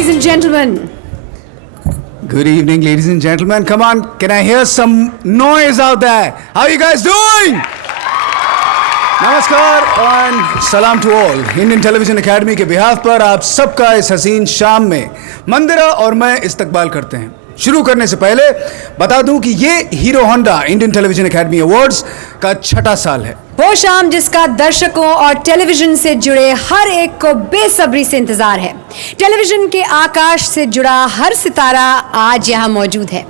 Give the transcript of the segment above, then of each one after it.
ladies and gentlemen. Good evening, ladies and gentlemen. Come on, can I hear some noise out there? How are you guys doing? नमस्कार और सलाम to all. Indian television academy के behalf पर आप सबका इस हसीन शाम में मंदिरा और मैं इस्तकबाल करते हैं. शुरू करने से पहले बता दूं कि ये hero Honda Indian television academy awards का 6ठा साल है. वो शाम जिसका दर्शकों और टेलीविजन से जुड़े हर एक को बेसब्री से इंतजार है. टेलीविजन के आकाश से जुड़ा हर सितारा आज यहाँ मौजूद है.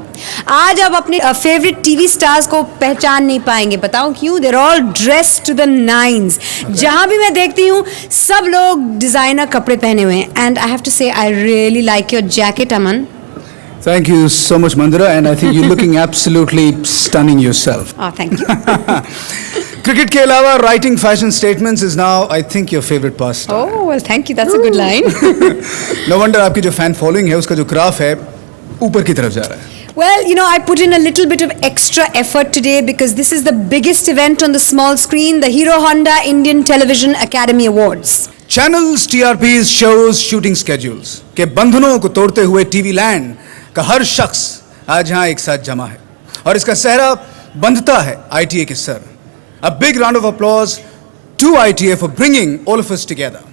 आज आप अपने फेवरेट टीवी स्टार्स को पहचान नहीं पाएंगे. बताऊं क्यों? They're all dressed to the nines. जहां भी मैं देखती हूँ सब लोग डिजाइनर कपड़े पहने हुए हैं. एंड आई हैव टू से I really like your jacket Aman. Thank you so much, Mandira, and I think you're looking absolutely stunning yourself. Oh, thank you. Cricket के अलावा writing fashion statements is now, I think, your favorite pastime. Oh, well, thank you. That's a good line. No wonder आपकी जो fan following है उसका जो graph है ऊपर की तरफ जा रहा है. Well, you know, I put in a little bit of extra effort today because this is the biggest event on the small screen, the Hero Honda Indian Television Academy Awards. Channels, TRPs, shows, shooting schedules के बंधनों को तोड़ते हुए TV land का हर शख्स आज यहाँ एक साथ जमा है और इसका सहरा बंधता है ITA के sir. A big round of applause to ITA for bringing all of us together.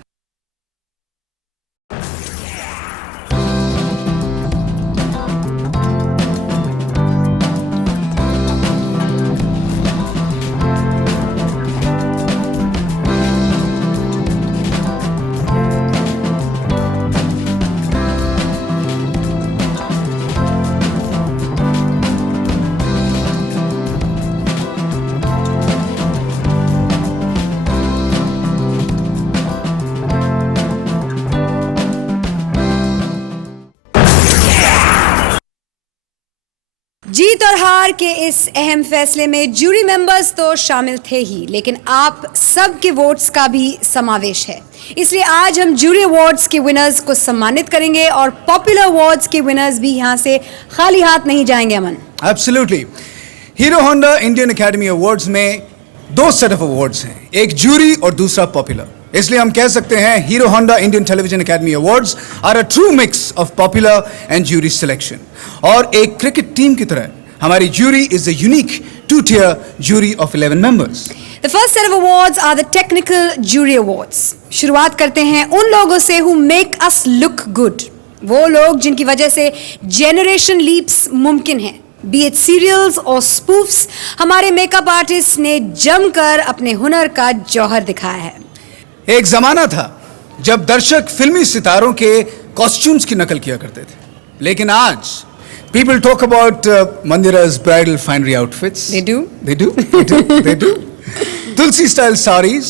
जीत और हार के इस अहम फैसले में जूरी मेंबर्स तो शामिल थे ही, लेकिन आप सब के वोट्स का भी समावेश है. इसलिए आज हम जूरी अवार्ड्स के विनर्स को सम्मानित करेंगे और पॉपुलर अवार्ड्स के विनर्स भी यहाँ से खाली हाथ नहीं जाएंगे. Aman, absolutely. Hero Honda Indian academy awards में 2 सेट ऑफ अवार्ड्स हैं, एक जूरी और दूसरा पॉपुलर. इसलिए हम कह सकते हैं Hero Honda Indian television academy awards are a true mix of popular and jury selection. और एक क्रिकेट टीम की तरह हमारी jury is a unique 2-tier jury of 11 members. The first set of awards are the technical jury awards. शुरुआत करते हैं उन लोगों से who make us look good. वो लोग जिनकी वजह से generation leaps मुमकिन हैं. Be it serials or spoofs, हमारे मेकअप आर्टिस्ट ने जमकर अपने हुनर का जौहर दिखाया है. एक जमाना था जब दर्शक फिल्मी सितारों के कॉस्ट्यूम्स की नकल किया करते थे, लेकिन आज people talk about Mandira's bridal finery outfits. They do. They do. They do. They do. Tulsi style saris,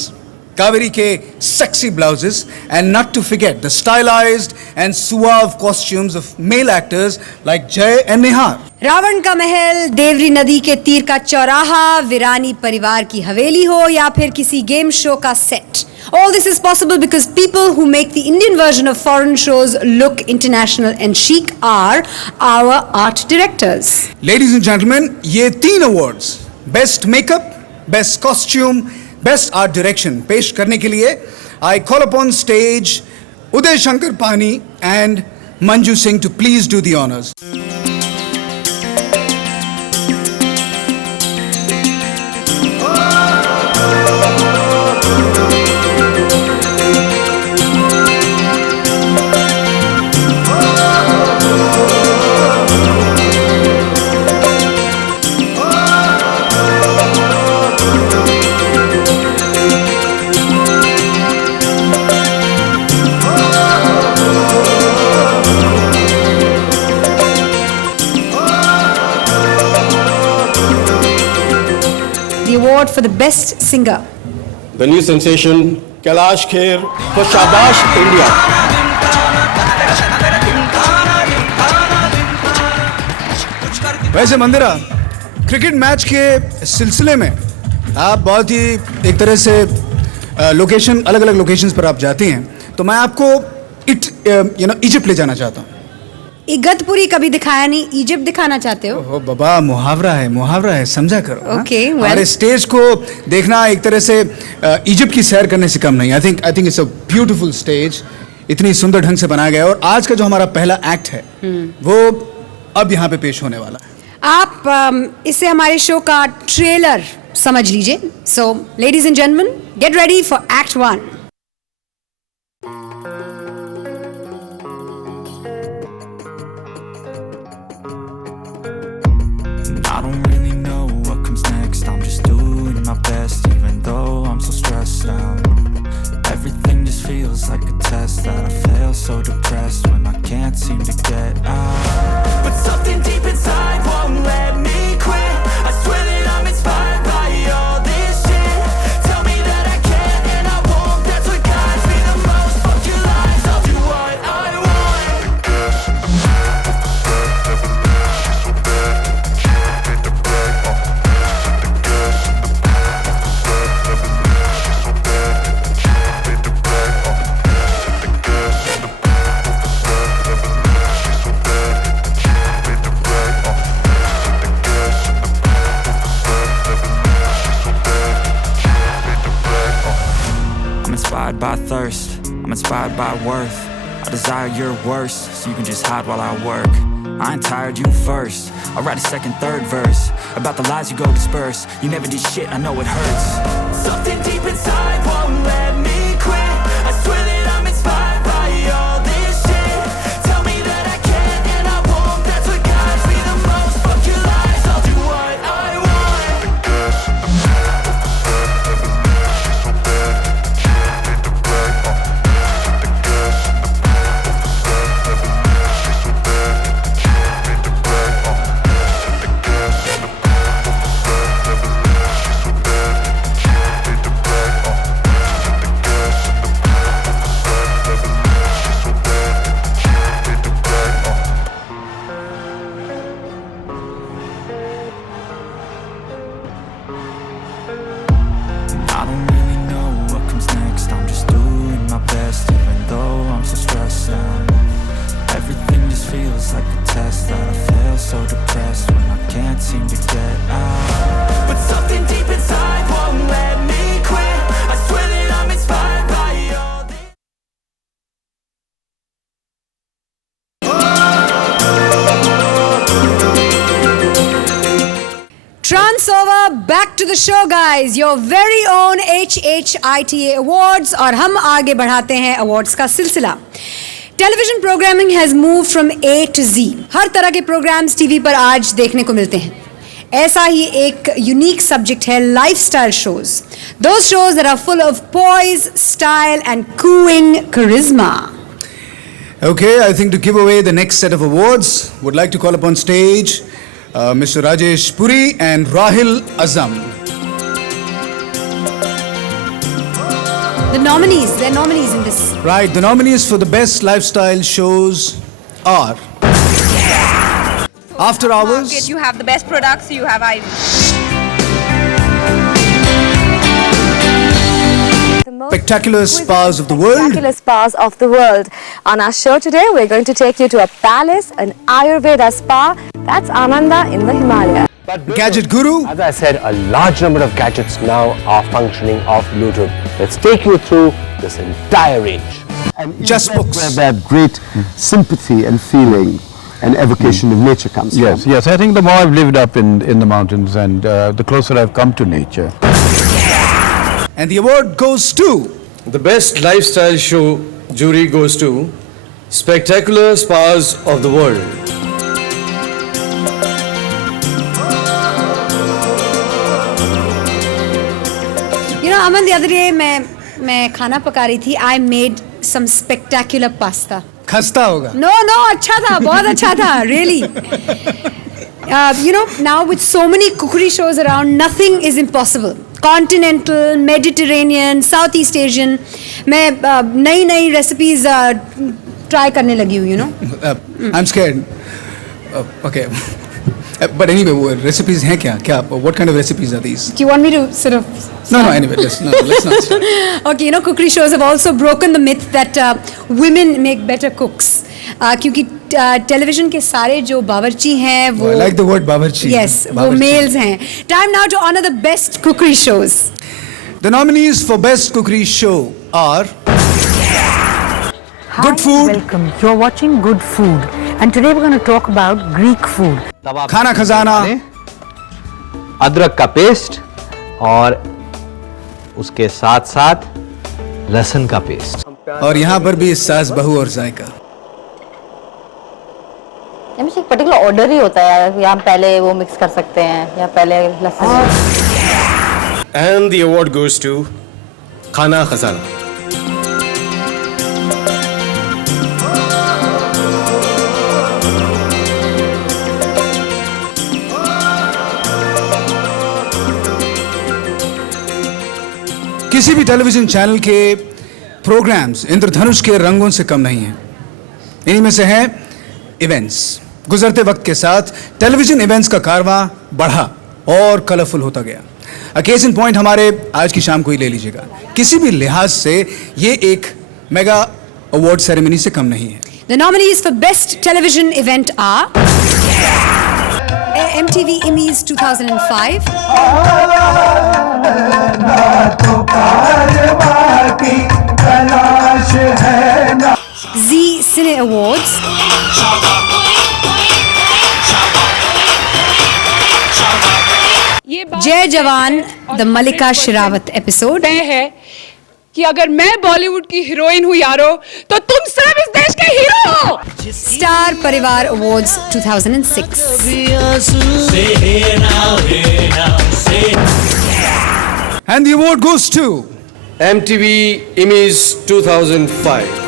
Kaveri ke sexy blouses, and not to forget the stylized and suave costumes of male actors like Jay and Nihar. Ravan का महल, देवरी नदी के तीर का चौराहा, वीरानी परिवार की हवेली हो या फिर किसी गेम शो का set. All this is possible because people who make the Indian version of foreign shows look international and chic are our art directors. Ladies and gentlemen, ये 3 awards, Best Makeup, Best Costume, Best Art Direction पेश करने के लिए I call upon stage Uday Shankar Pani and Manju Singh to please do the honors. Award for the best singer. The new sensation Kailash Kher for Shabash India. वैसे मंदिरा, cricket match के सिलसिले में आप बहुत ही एक तरह से लोकेशन अलग अलग लोकेशंस पर आप जाती हैं, तो मैं आपको इजिप्ट ले जाना चाहता हूँ. इगतपुरी कभी दिखाया नहीं, इजिप्ट दिखाना चाहते हो? ओह बाबा, मुहावरा है, समझा करो. Okay, well. हमारे स्टेज को देखना एक तरह से इजिप्ट की सैर करने से कम नहीं. I think it's a beautiful stage. इतनी सुंदर ढंग से बनाया गया है। और आज का जो हमारा पहला एक्ट है वो अब यहाँ पे पेश होने वाला है। आप इससे हमारे शो का ट्रेलर समझ लीजिए। So ladies and gentleman, get ready for act 1। I don't really know what comes next. I'm just doing my best, even though I'm so stressed out. Everything just feels like a test that I fail, so depressed when I can't seem to get out. But something deep inside won't let me quit. I swear that I'm inspired by all this shit. Tell me that I can and I won't. That's what guides me the most. Fuck your lies, I'll do what I want. I'm inspired by thirst, I'm inspired by worth. I desire your worst, so you can just hide while I work. I ain't tired, you first. I'll write a second, third verse about the lies you go disperse. You never did shit, I know it hurts. Something deep inside won't let me quit. I swear that I'm inspired by all this shit. Tell me that I can and I won't. That's what guides me the most. Fuck your lies, I'll do what I want. I don't really know what comes next. I'm just doing my best, even though I'm so stressed out. Everything just feels like a test that I fail, so depressed when I can't seem to get out. But something deep inside won't let me quit. I swear that I'm inspired by all this. ट्रांसओवर back to the show guys, your very own HHITA awards. और हम आगे बढ़ाते हैं awards का सिलसिला। Television programming has move from A to Z। हर तरह के प्रोग्राम्स टीवी पर आज देखने को मिलते हैं। ऐसा ही एक यूनिक सब्जेक्ट है lifestyle shows. Those shows that are full of poise, style and cooing charisma. Okay, I think to give away the next set of awards, would like to call upon stage Mr. Rajesh Puri and Rahil Azam. The nominees, they're nominees in this. Right, the nominees for the best lifestyle shows are After Hours, Market, you have the best products, you have Ivy. Spectacular Spas of the World, Spectacular spas of the world. On our show today, we're going to take you to a palace, an Ayurveda spa. That's Ananda in the Himalaya. Gadget Guru, As I said, a large number of gadgets now are functioning off Bluetooth. Let's take you through this entire range. Just Books. Where that great sympathy and feeling and evocation of nature comes Yes, from. yes. I think the more I've lived up in the mountains and the closer I've come to nature. and the award goes to The best lifestyle show jury goes to Spectacular Spas of the World. You know, Aman, the other day मैं खाना पका रही थी. I made some spectacular pasta. खस्ता होगा. No, अच्छा था, बहुत अच्छा था, really. You know, now with so many cookery shows around, nothing is impossible. Continental, Mediterranean, Southeast Asian, मैं नई recipes try करने लगी हूँ, you know. I'm scared. Okay. But anyway, वो recipes हैं क्या? What kind of recipes are these? Do you want me to sort of... No, anyway, let's not start. Okay, you know, cookery shows have also broken the myth that women make better cooks. क्योंकि television के सारे जो बावर्ची हैं वो... I like the word बावर्ची. Yes, वो बावर्ची. males हैं. Time now to honor the best cookery shows. The nominees for best cookery show are Good food. Welcome. You're watching Good Food. And today we're going to talk about Greek food. खाना खजाना, अदरक का paste और उसके साथ साथ लहसुन का पेस्ट, और यहाँ पर भी सास बहू और जायका। एक पर्टिकुलर ऑर्डर ही होता है या हम पहले वो मिक्स कर सकते हैं या पहले लहसुन। And the award goes to Khana Khazana. किसी भी टेलीविजन चैनल के प्रोग्राम्स इंद्रधनुष के रंगों से कम नहीं हैं। इन्हीं में से हैं इवेंट्स। गुजरते वक्त के साथ टेलीविजन इवेंट्स का कारवां बढ़ा और कलरफुल होता गया। केस इन पॉइंट हमारे आज की शाम को ही ले लीजिएगा। किसी भी लिहाज से ये एक मेगा अवार्ड सेरेमनी से कम नहीं है। The nominees for Best Television Event are MTV Emmys 2005, Zee Cine Awards, जय जवान द मलिका शेरावत एपिसोड है कि अगर मैं बॉलीवुड की हीरोइन हूँ यारो तो तुम सिर्फ इस देश के हीरो हो। स्टार परिवार awards 2006, And the award goes to MTV Emmys 2005.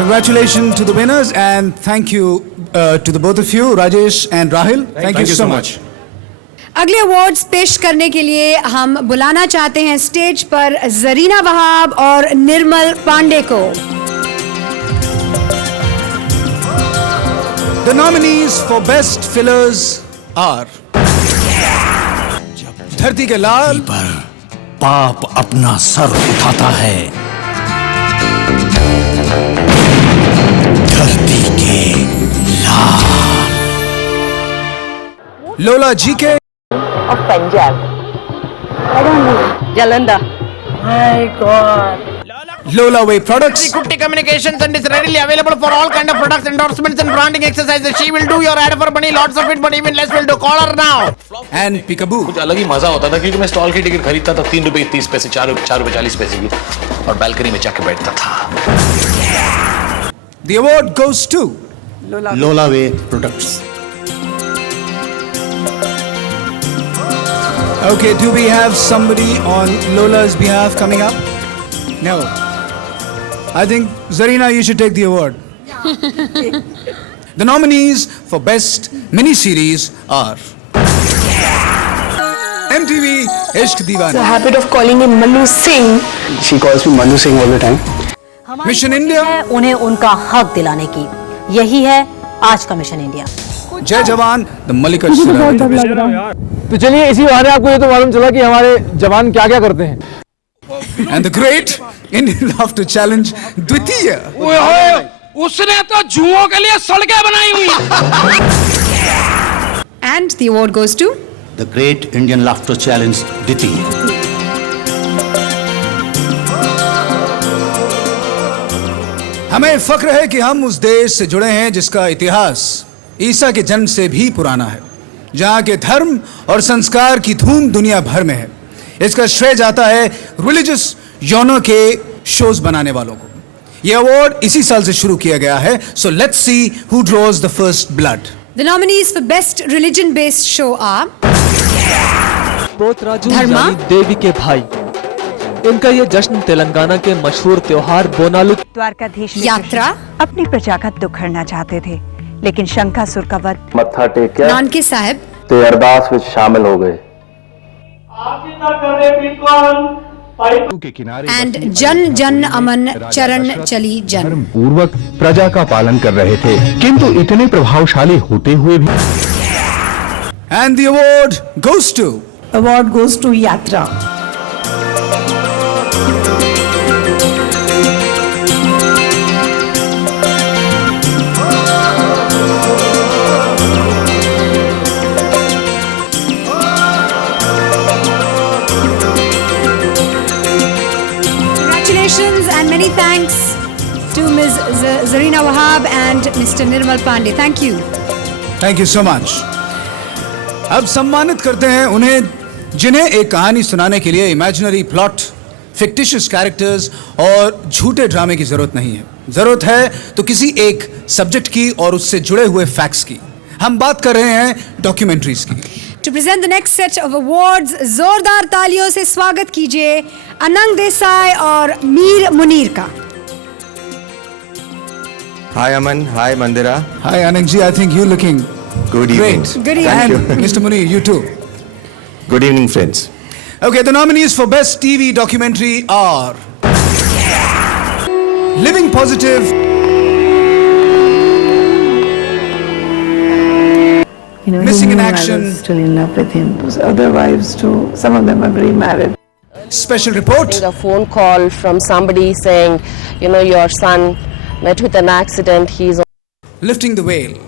congratulations to the winners and thank you to the both of you, Rajesh and Rahil. Thank you so much. अगले अवार्ड्स पेश करने के लिए हम बुलाना चाहते हैं स्टेज पर जरीना वहाब और निर्मल पांडे को। The nominees for best fillers are धरती के लाल पर पाप अपना सर उठाता है, धरती के लाल लोला जी के of Punjab. I don't know. Jalandhar. My God. Lola Way Products, Kutti Communications, and is readily available for all kind of products, endorsements and branding exercises. She will do your ad for money, lots of it, but even less will do. Call her now. and Peekaboo. कुछ अलग ही मजा होता था क्योंकि मैं stall की ticket खरीदता था 3 रुपए 30 पैसे 4 रुपए 40 पैसे की और बालकनी में जाके बैठता था। The award goes to Lola Way Products. Okay, do we have somebody on Lola's behalf coming up? No. I think Zarina, you should take the award. The nominees for best mini-series are MTV Ishq Deewana, Habit of calling him Manu Singh. She calls me Manu Singh all the time. Mission India, उन्हें उनका हक दिलाने की, यही है आज का mission India. जय जवान द मलिका शेरावत, तो चलिए इसी बहाने आपको ये तो मालूम चला कि हमारे जवान क्या क्या करते हैं। and the great Indian Laughter Challenge द्वितीय। उसने तो जुओं के लिए सड़कें बनाई हुई। And the award goes to The Great Indian Laughter Challenge द्वितीय। हमें फख्र है कि हम उस देश से जुड़े हैं जिसका इतिहास ईसा के जन्म से भी पुराना है, जहाँ के धर्म और संस्कार की धूम दुनिया भर में है। इसका श्रेय जाता है रिलीजियस यौनों के शोज बनाने वालों को। यह अवार्ड इसी साल से शुरू किया गया है। So let's see who draws the first blood. The nominees for best religion-based show are धर्मा, देवी के भाई। इनका ये जश्न तेलंगाना के मशहूर त्योहार बोनालू द्वारकाधीश यात्रा, अपनी प्रजा का दुख हरना चाहते थे लेकिन शंकासुर का वध मत्था टेकिया नानके साहब ते अरदास विच शामिल हो गए। एंड जन जन अमन चरण चली जन। पूर्वक प्रजा का पालन कर रहे थे, किंतु इतने प्रभावशाली होते हुए भी। And the award goes to Yatra. many thanks to Ms. Zarina Wahab and Mr. Nirmal Pandey. Thank you. Thank you so much. अब सम्मानित करते हैं उन्हें जिन्हें एक कहानी सुनाने के लिए इमेजिनरी प्लॉट, फिक्टिशियस कैरेक्टर्स और झूठे ड्रामे की जरूरत नहीं है। जरूरत है तो किसी एक सब्जेक्ट की और उससे जुड़े हुए फैक्ट्स की। हम बात कर रहे हैं डॉक्यूमेंट्रीज की। To present the next set of awards, जोरदार तालियों से स्वागत कीजिए अनंग देसाई और मीर मुनीर का। Hi Aman, hi Mandira. Hi Anand ji, I think you're looking Good evening. great. Good evening. And Mr. Munir, you too. Good evening friends. Okay, the nominees for Best TV Documentary are Living Positive, Missing in Action, I was still in love with him. Other wives too, some of them are remarried. Special Report, A phone call from somebody saying, your son met with an accident, he's Lifting the Veil.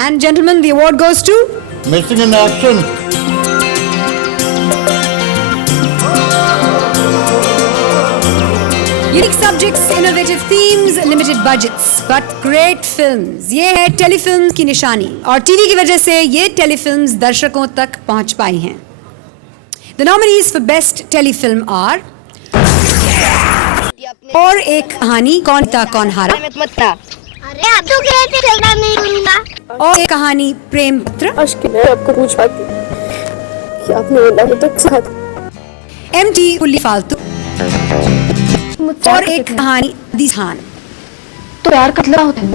And gentlemen, the award goes to Missing in Action. Unique subjects, innovative themes, limited budgets, but great films. ये है telefilm की निशानी और TV की वजह से ये telefilms दर्शकों तक पहुंच पाई हैं। The nominees for best telefilm are और एक कहानी कौन था कौन हारा, अरे आप तो गए थे चलना नहीं दूंगा, और एक कहानी प्रेम पत्र, मैं आपको पूछ पाती कि आपने बोला है तो साथ MT कुल्ली फालतू, और एक कहानी दिशान। तो यार कतला होता है।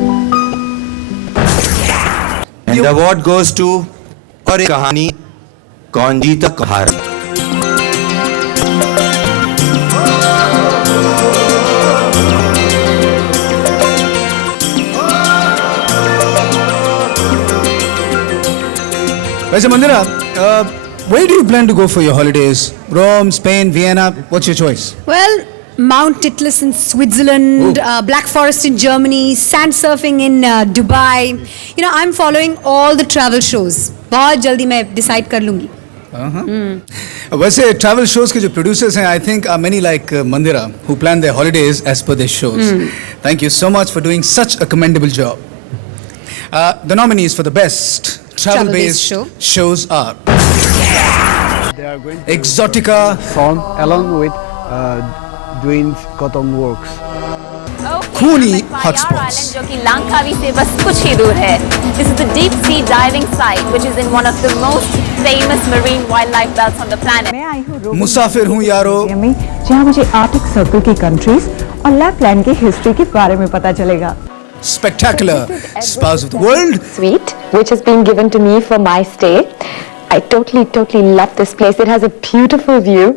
And the award goes to और एक कहानी कौन जीता कौन हारा। वैसे मंदिरा, where do you plan to go for your holidays? Rome, Spain, Vienna? What's your choice? Well, Mount Titlis in Switzerland, Black Forest in Germany, sand surfing in Dubai. I'm following all the travel shows. बहुत जल्दी मैं decide कर लूँगी. वैसे travel shows के जो producers हैं, I think are many like Mandira who plan their holidays as per their shows. Thank you so much for doing such a commendable job. The nominees for the best travel-based shows are Exotica, Song along with Dwayne's Cotton Works. Cooney Hotspots, जो कि Langkawi से बस कुछ ही दूर है. This is the deep sea diving site which is in one of the most famous marine wildlife belts on the planet. मैं आई हूँ मुसाफिर हूँ यारो, जहाँ मुझे आर्टिक सर्कल की कंट्रीज और लैपलैंड की हिस्ट्री के बारे में पता चलेगा. Spectacular Spas of the World, Suite, which has been given to me for my stay. I totally love this place. It has a beautiful view.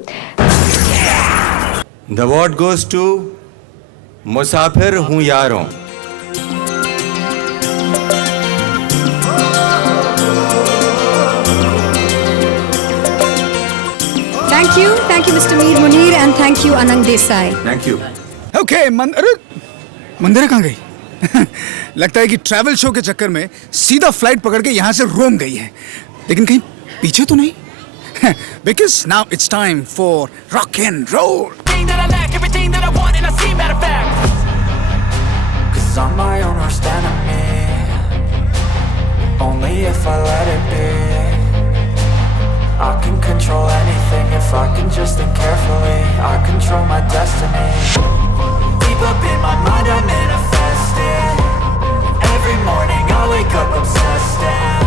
The award goes to मुसाफिर हूँ यारों। Thank you, Mr. Mir Munir, and thank you, Anang Desai. Thank you. Okay, मंदिरा कहाँ गई? लगता है कि travel show के चक्कर में सीधा फ्लाइट पकड़ के यहाँ से रोम गई है, लेकिन कहीं पीछे तो नहीं? Because now it's time for rock and roll. Everything that I want and I see, matter of fact. 'Cause I'm my own worst enemy. Only if I let it be. I can control anything if I can just think carefully. I control my destiny. Deep up in my mind I manifest it. Every morning I wake up obsessed and